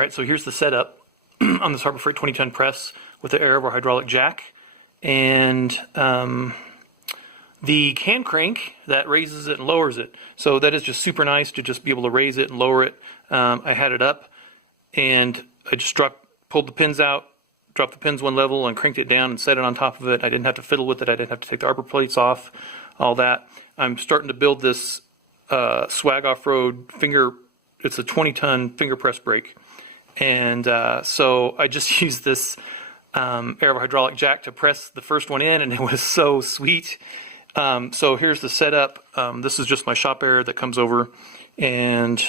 Alright, so here's the setup on this Harbor Freight 2010 press with the air over hydraulic jack, and the hand crank that raises it and lowers it. So that is just super nice to just be able to raise it and lower it. I had it up and I just pulled the pins out, dropped the pins one level and cranked it down and set it on top of it. I didn't have to fiddle with it. I didn't have to take the arbor plates off, all that. I'm starting to build this Swag Off-Road finger, it's a 20-ton finger press brake. And so I just used this air over hydraulic jack to press the first one in, and it was so sweet. So here's the setup. This is just my shop air that comes over, and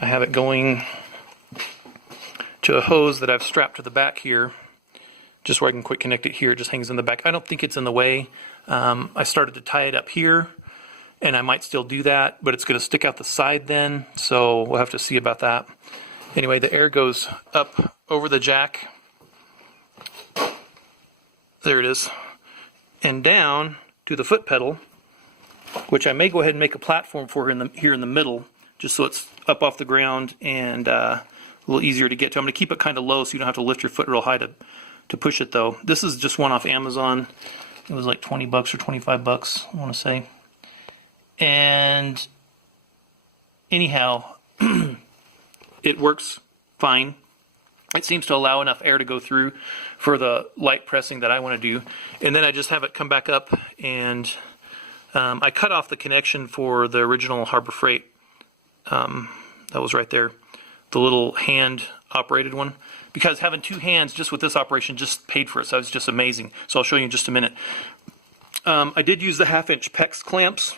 I have it going to a hose that I've strapped to the back here, just where I can quick connect it here. It just hangs in the back. I don't think it's in the way. I started to tie it up here, and I might still do that, but it's going to stick out the side then, so we'll have to see about that. Anyway, the air goes up over the jack. There it is. And down to the foot pedal, which I may go ahead and make a platform for here in the middle, just so it's up off the ground and a little easier to get to. I'm going to keep it kind of low so you don't have to lift your foot real high to push it though. This is just one off Amazon. It was like 20 bucks or 25 bucks, I want to say. And anyhow, it works fine. It seems to allow enough air to go through for the light pressing that I want to do. And then I just have it come back up, and I cut off the connection for the original Harbor Freight. That was right there, the little hand operated one, because having two hands just with this operation just paid for it. So it was just amazing. So I'll show you in just a minute. I did use the 1/2-inch Pecs clamps.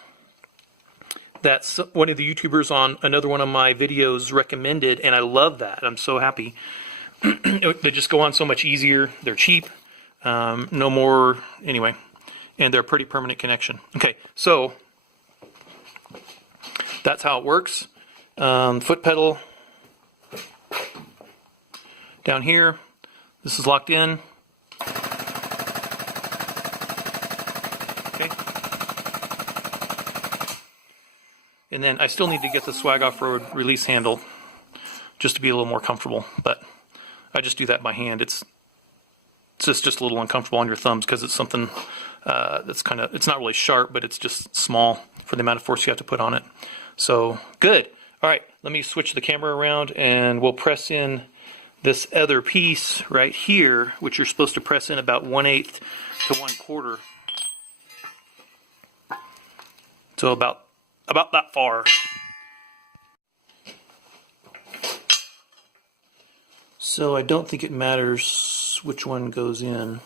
That's one of the YouTubers on another one of my videos recommended, and I love that. I'm so happy. They just go on so much easier. They're cheap. No more, anyway. And they're a pretty permanent connection. Okay, so that's how it works. Foot pedal down here. This is locked in. Okay. And then I still need to get the Swag Off-Road release handle just to be a little more comfortable, but I just do that by hand. It's just a little uncomfortable on your thumbs because it's something that's kind of, it's not really sharp, but it's just small for the amount of force you have to put on it. So good. All right, let me switch the camera around and we'll press in this other piece right here, which you're supposed to press in about 1/8 to 1/4. So about that far. So I don't think it matters which one goes in.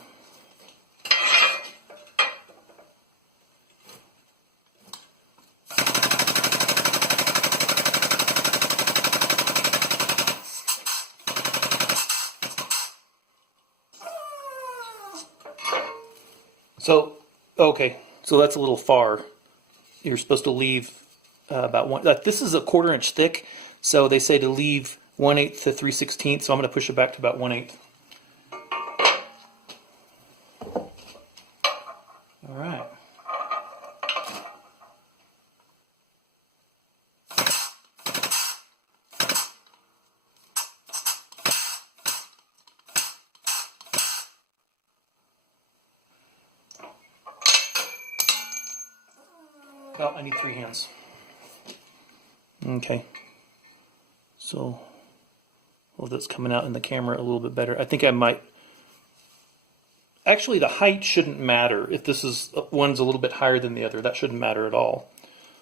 So, okay, so that's a little far. You're supposed to leave about one. This is a 1/4 inch thick, so they say to leave 1/8 to 3/16. So I'm going to push it back to about 1/8. All right. Oh, I need 3 hands. Okay. So, well, that's coming out in the camera a little bit better. I think I might. Actually, the height shouldn't matter. If this is one's a little bit higher than the other, that shouldn't matter at all.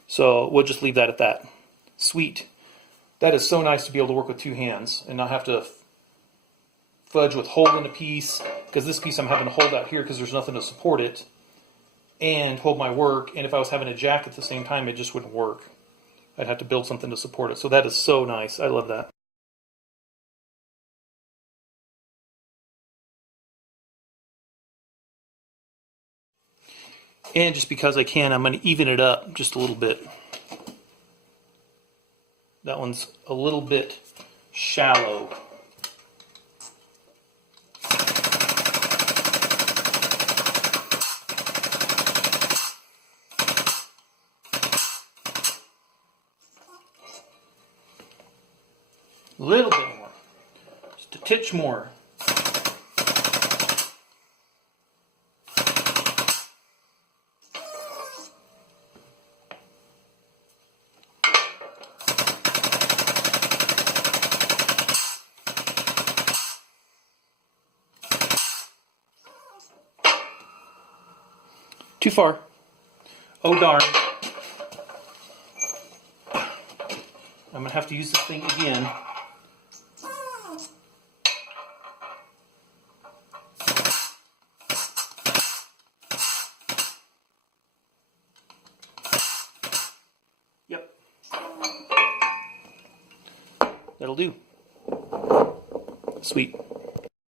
So we'll just leave that at that. Sweet. That is so nice to be able to work with 2 hands and not have to fudge with holding a piece, because this piece I'm having to hold out here because there's nothing to support it, and hold my work. And if I was having a jack at the same time, it just wouldn't work. I'd have to build something to support it. So that is so nice. I love that. And just because I can, I'm going to even it up just a little bit. That one's a little bit shallow. A little bit more. titch more. Too far. Oh darn. I'm going to have to use this thing again. Yep. That'll do. Sweet.